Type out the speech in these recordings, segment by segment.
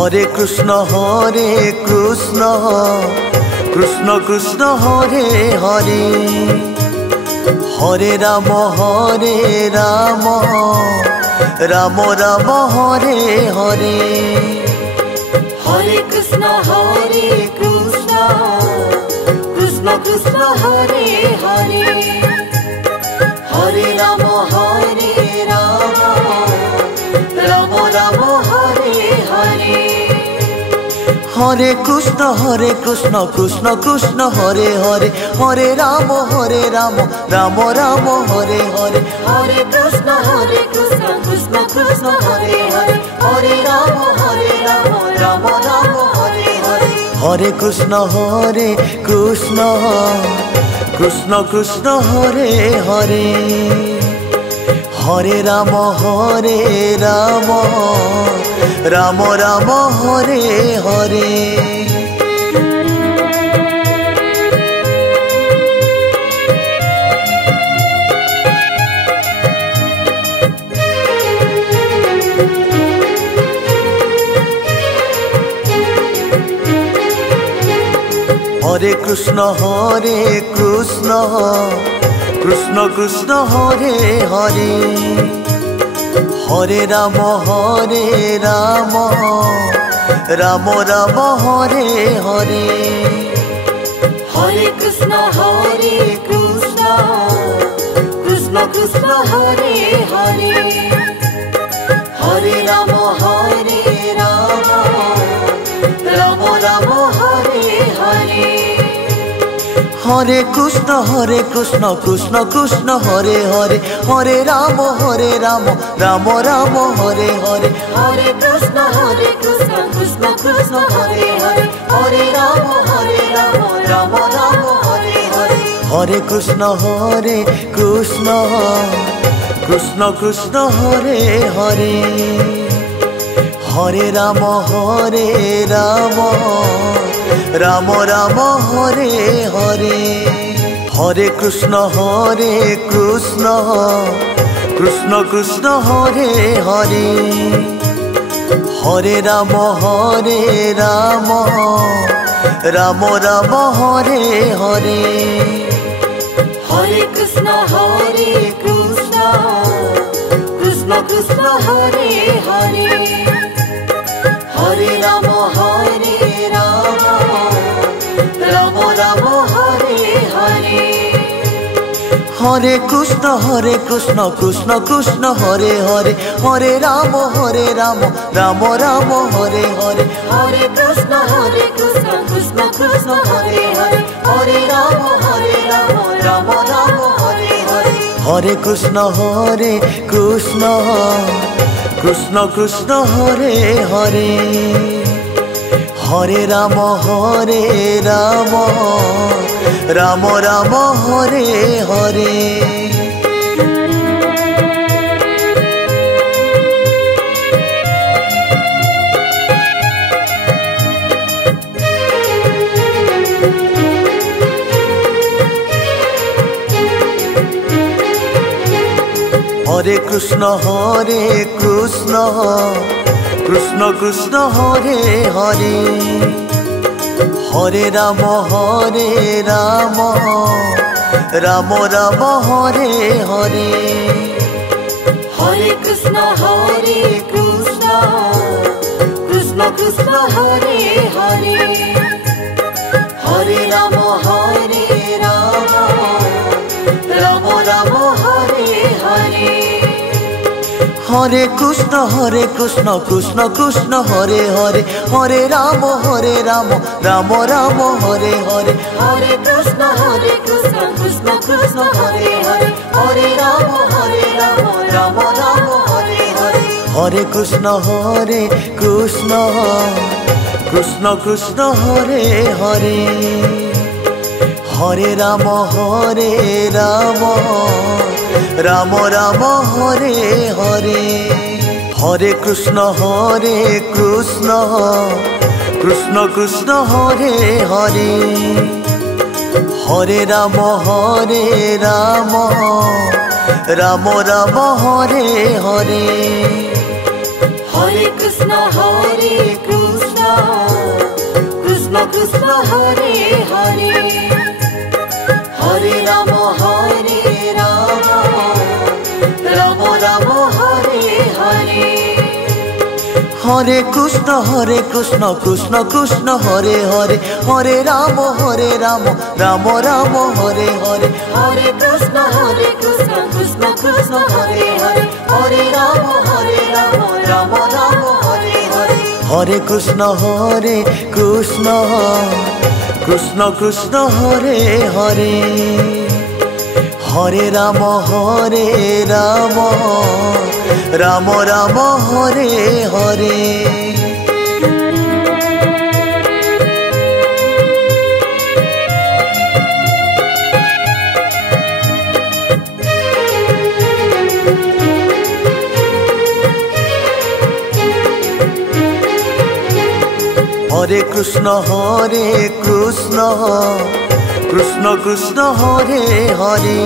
Hare Krishna Krishna Krishna Hare Hare, Hare Ram Ram Ram Hare Hare. Hare Krishna Krishna Krishna Hare Hare, Hare Ram Ram Ram Hare Hare. Hare Krishna Krishna Krishna Hare Hare, Hare Ram Ram Ram Hare Hare. Hare Krishna Krishna Krishna Hare Hare, Hare Ram Ram Ram Hare Hare. Hare Krishna Krishna Krishna Hare Hare, Hare Ram Ram Ram Hare Hare. Hare Krishna Krishna Krishna Hare Hare, Hare Ram Ram Ram Hare Hare. Hare Krishna Krishna Krishna Hare Hare, Hare Ram Ram Ram Hare Hare. Hare Krishna Krishna Krishna Hare Hare, Hare Ram Ram Ram Hare Hare. Hare Krishna Krishna Krishna Hare Hare, Hare Ram Ram Ram Hare Hare. Hare Krishna Krishna Krishna Hare Hare, Hare Ram Ram Ram Hare Hare. Hare Krishna Krishna Krishna Hare Hare, Hare Ram Ram Ram Hare Hare. Hare Krishna Krishna Krishna Hare Hare, Hare Ram Ram Ram Hare Hare. Hare Krishna Krishna Krishna Hare Hare, Hare Ram Ram Ram Hare Hare. Hare Krishna Krishna Krishna Hare Hare, Hare Ram Ram Ram Hare Hare. Hare Krishna Krishna Krishna Hare Hare, Hare Ram Ram Ram Hare Hare. Hare Krishna Krishna Krishna Hare Hare, Hare Ram Ram Ram Hare Hare. Hare Krishna Krishna Krishna Hare Hare, Hare Ram Ram Ram Hare Hare. Hare Krishna Krishna Krishna Hare Hare, Hare Ram Ram Ram Hare Hare. Hare Krishna Krishna Krishna Hare Hare, Hare Ram Ram Ram Hare Hare. Hare Krishna Krishna Krishna Hare Hare, Hare Ram Ram Ram Hare Hare. Hare Krishna Krishna Krishna Hare Hare, Hare Ram Ram Ram Hare Hare. Hare Krishna, Krishna Krishna, Hare Hare, Hare Rama, Rama Rama, Hare Hare. Hare Krishna, Krishna Krishna, Hare Hare, Hare Rama, Rama Rama, Hare Hare. Hare Krishna, Krishna Krishna, Hare Hare, Hare Rama, Rama Rama, Hare Hare. Hare Krishna, Krishna Krishna, Hare Hare, Hare Rama, Rama Rama, Hare Hare. Hare Krishna, Krishna Krishna, Hare Hare,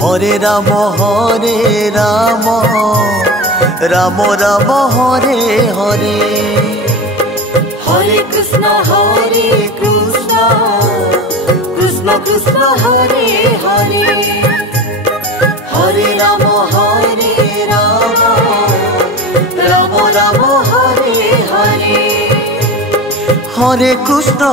Hare Rama, Rama Rama, Hare Hare. Hare Krishna, Krishna Krishna, Hare Hare, Hare Rama, Rama Rama, Hare Hare. Hare Krishna,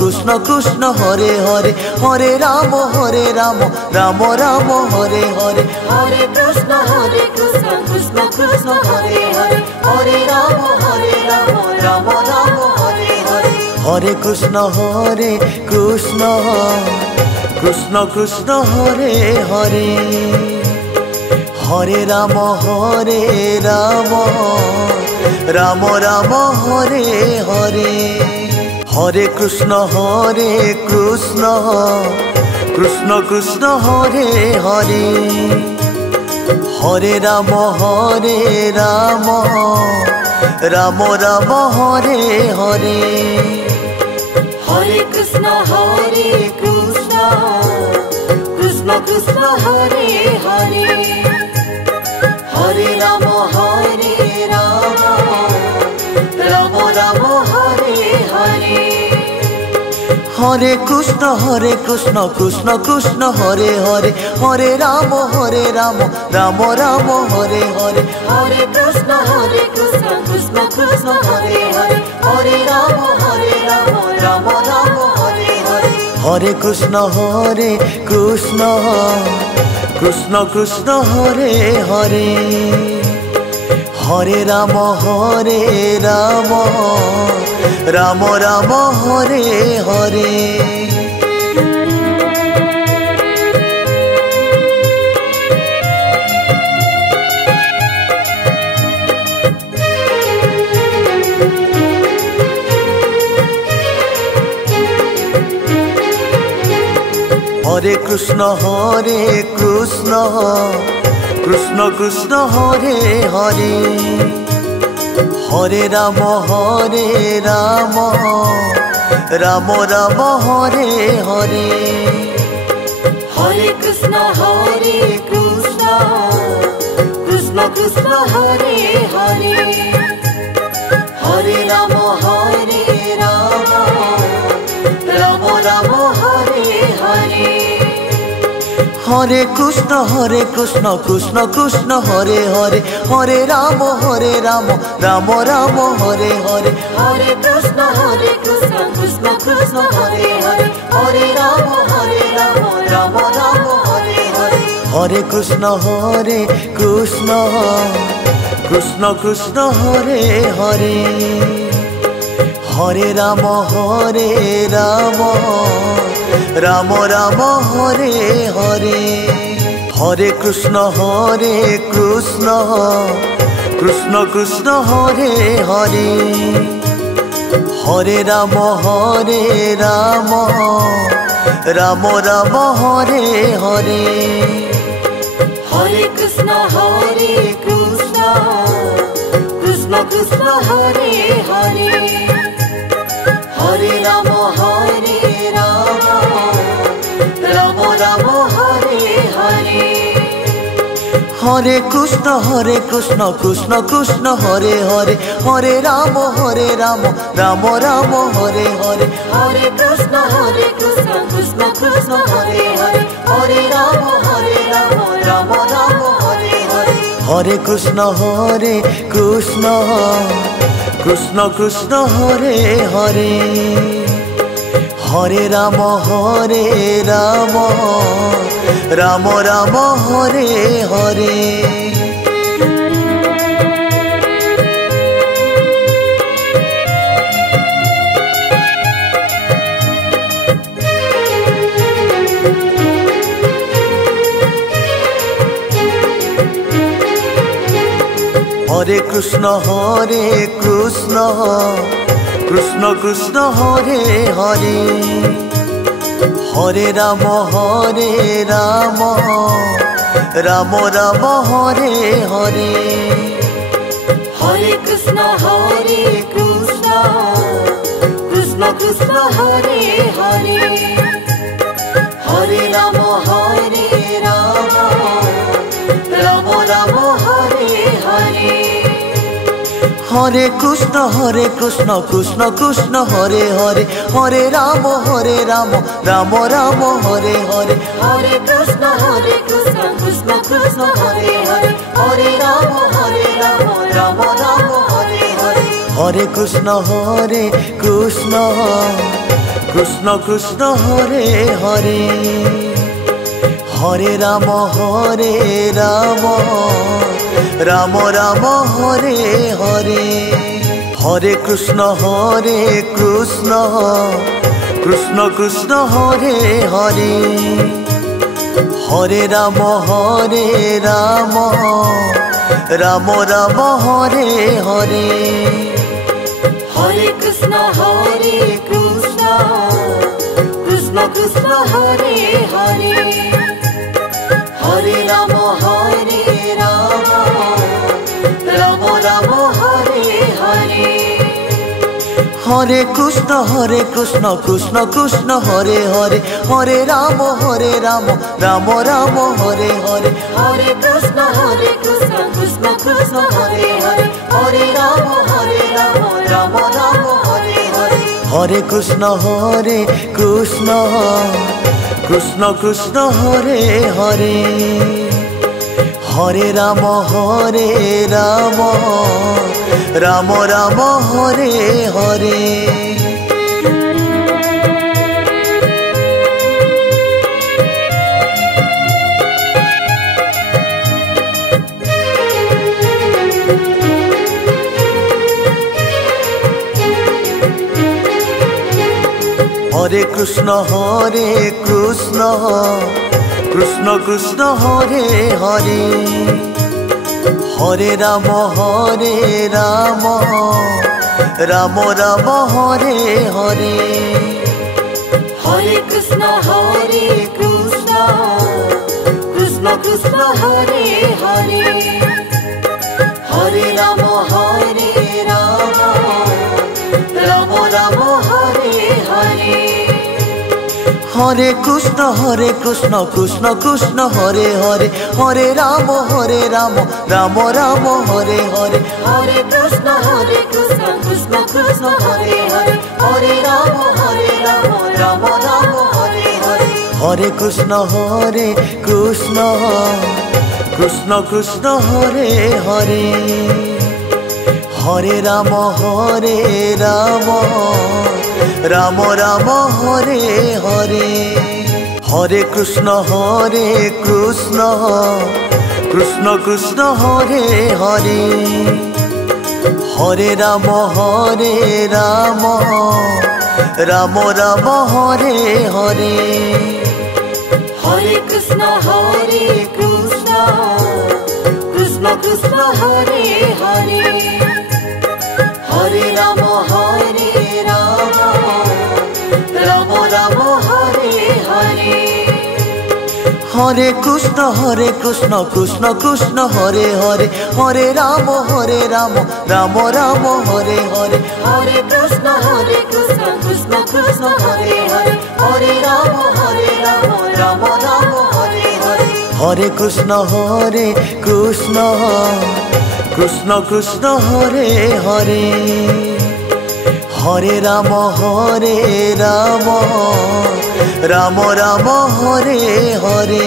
Krishna Krishna, Hare Hare, Hare Rama, Rama Rama, Hare Hare. Hare Krishna, Krishna Krishna, Hare Hare, Hare Rama, Rama Rama, Hare Hare. Hare Krishna, Krishna Krishna, Hare Hare, Hare Rama, Rama Rama, Hare Hare. Hare Krishna, Krishna Krishna, Hare Hare, Hare Rama, Rama Rama, Hare Hare. Hare Krishna, Krishna Krishna, Hare Hare, Hare Rama, Rama Rama, Hare Hare. Hare Krishna, Krishna Krishna, Hare Hare, Hare Rama, Rama Rama, Hare Hare. Hare Krishna, Krishna Krishna, Hare Hare, Hare Rama, Rama Rama, Hare Hare. Hare Krishna, Krishna Krishna, Hare Hare, Hare Rama, Rama Rama, Hare Hare. Hare Krishna, Krishna Krishna, Hare Hare, Hare Rama, Rama Rama, Hare Hare. Hare Krishna, Krishna Krishna, Hare Hare, Hare Rama, Rama Rama, Hare Hare. Hare Krishna, Krishna Krishna, Hare Hare, Hare Rama, Rama Rama, Hare Hare. Hare Krishna, Krishna Krishna, Hare Hare, Hare Rama, Rama Rama, Hare Hare. Hare Krishna, Krishna Krishna, Hare Hare, Hare Rama, Rama Rama, Hare Hare. Hare Krishna, Krishna Krishna, Hare Hare, Hare Rama, Rama Rama, Hare Hare. Hare Krishna, Krishna Krishna, Hare Hare, Hare Rama, Rama Rama, Hare Hare. Hare Krishna Krishna Krishna Hare Hare Hare Ram Ram Ram Hare Hare Hare Krishna Krishna Krishna Hare Hare Hare Ram Ram Ram Hare Hare Hare Krishna Krishna Krishna Hare Hare Hare Ram Ram Ram Hare Hare Hare Krishna Krishna Krishna Hare Hare Hare Ram Ram Ram Hare Hare Hare Krishna Krishna Krishna Hare Hare Hare Ram Ram Ram Hare Hare Hare Krishna Krishna Krishna Hare Hare Hare Ram Ram Ram Hare Hare Hare Krishna Krishna Krishna Hare Hare Hare Ram Ram Ram Hare Hare Hare Krishna Krishna Krishna Hare Hare Hare Ram Ram Ram Hare Hare Hare Krishna Krishna Krishna Hare Hare Hare Ram Ram Ram Hare Hare Hare Krishna Krishna Krishna Hare Hare Hare Ram Ram Ram Hare Hare Hare Krishna Krishna Krishna Hare Hare Hare Ram Ram Ram Hare Hare Hare Krishna Krishna Krishna Hare Hare Hare Ram Ram Ram Hare Hare Hare Krishna Krishna Krishna Hare Hare Hare Ram Ram Ram Hare Hare Hare Krishna Krishna Krishna Hare Hare Hare Ram Ram Ram Hare Hare Hare Krishna Krishna Krishna Hare Hare Hare Ram Ram Ram Hare Hare Hare Krishna Krishna Krishna Hare Hare Hare Ram Ram Ram Hare Hare Hare Krishna Krishna Krishna Hare Hare Hare Ram Ram Ram Hare Hare Hare Krishna Krishna Krishna Hare Hare Hare Ram Ram Ram Hare Hare Hare Krishna Krishna Krishna Hare Hare Hare Ram Ram Ram Hare Hare Hare Krishna Krishna Krishna Hare Hare Hare Ram Ram Ram Hare Hare Hare Krishna Krishna Krishna Hare Hare Hare Ram Ram Ram Hare Hare Hare Krishna Krishna Krishna Hare Hare Hare Ram Ram Ram Hare Hare Hare Krishna Krishna Krishna Hare Hare Hare Ram Ram Ram Hare Hare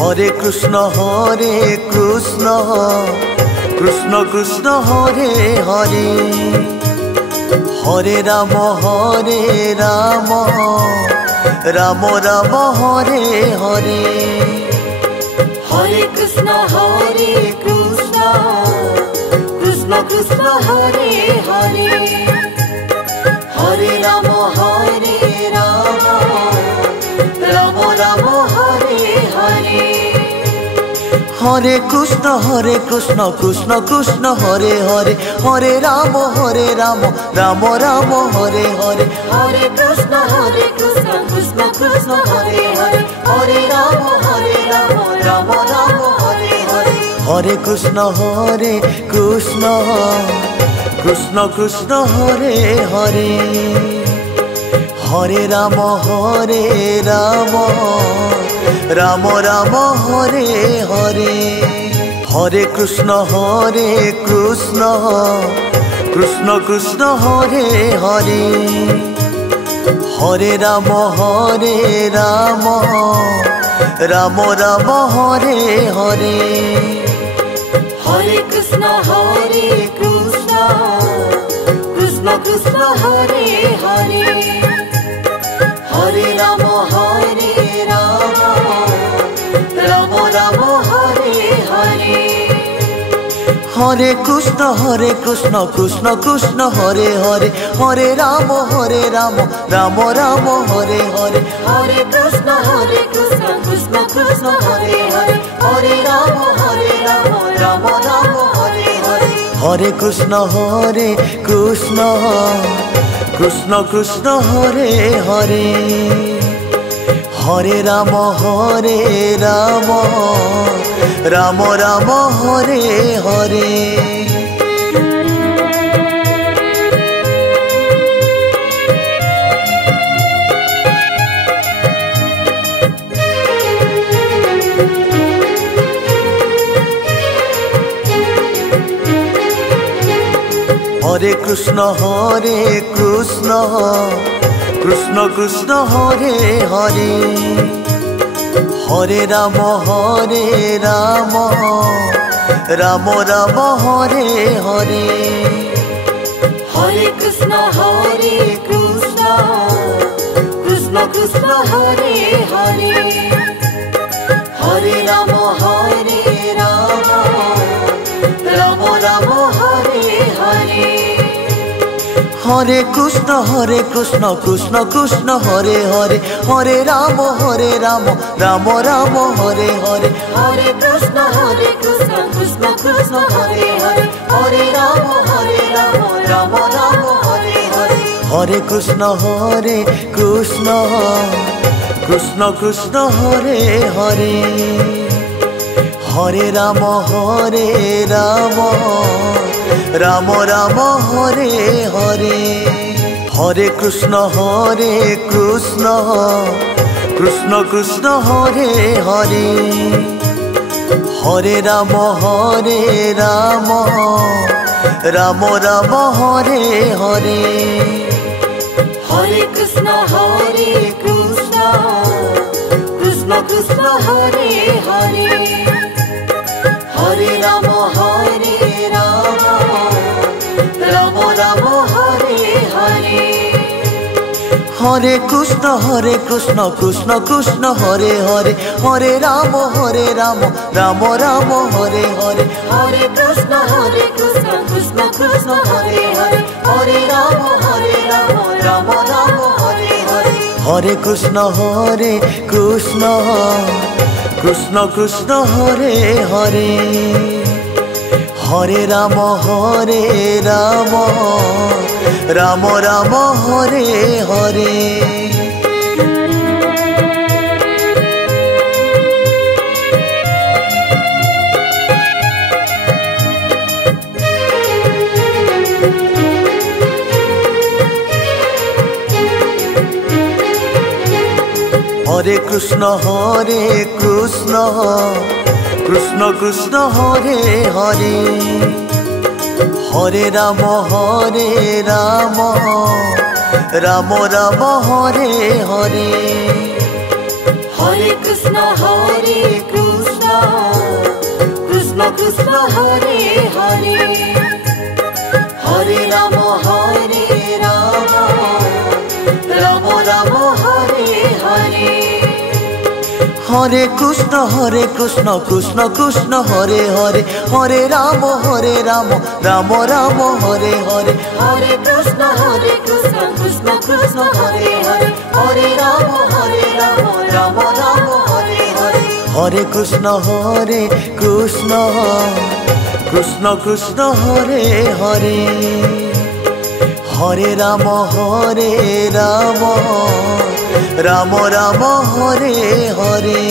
Hare Krishna Krishna Krishna Hare Hare Hare Ram Ram Ram Hare Hare Hare Krishna Krishna Krishna Hare Hare Hare Ram Ram Ram Hare Hare Hare Krishna Krishna Krishna Hare Hare Hare Ram Ram Ram Hare Hare Hare Krishna Krishna Krishna Hare Hare Hare Ram Ram Ram Hare Hare Hare Krishna Krishna Krishna Hare Hare Hare Ram Ram Ram Hare Hare Hare Krishna Krishna Krishna Hare Hare Hare Ram Ram Ram Hare Hare Hare Krishna Krishna Krishna Hare Hare Hare Ram Ram Ram Hare Hare Hare Krishna Krishna Krishna Hare Hare Hare Ram Ram Ram Hare Hare Hare Krishna Krishna Krishna Hare Hare Hare Ram Ram Ram Hare Hare Hare Krishna Krishna Krishna Hare Hare Hare Ram Ram Ram Hare Hare Hare Krishna Krishna Krishna Hare Hare Hare Ram Ram Ram Hare Hare Hare Krishna Krishna Krishna Hare Hare Hare Ram Ram Ram Hare Hare Hare Krishna Krishna Hare Hare Hare Ram Ram Ram Hare Hare Hare Krishna Krishna Hare Hare Hare Ram Ram Ram Hare Hare Hare Krishna Krishna Krishna Hare Hare Hare Ram Ram Ram Hare Hare Hare Krishna Krishna Krishna Hare Hare Hare Ram Ram Ram Hare Hare Hare Krishna Krishna Krishna Hare Hare Hare Ram Ram Ram Hare Hare Hare Krishna Krishna Hare Hare Hare Ram Ram Ram Hare Hare Hare Krishna Krishna Hare Hare Hare Ram Ram Ram Hare Hare Hare Krishna Krishna Krishna Hare Hare Hare Ram Ram Ram Hare Hare Hare Krishna Krishna Krishna Hare Hare Hare Ram Ram Ram Hare Hare Hare Krishna Krishna Krishna Hare Hare Hare Ram Ram Ram Hare Hare Hare Krishna Krishna Krishna Hare Hare Hare Ram Ram Ram Hare Hare Hare Krishna Krishna Krishna Hare Hare Hare Ram Ram Ram Hare Hare Hare Krishna Krishna Krishna Hare Hare Hare Ram Ram Ram Hare Hare.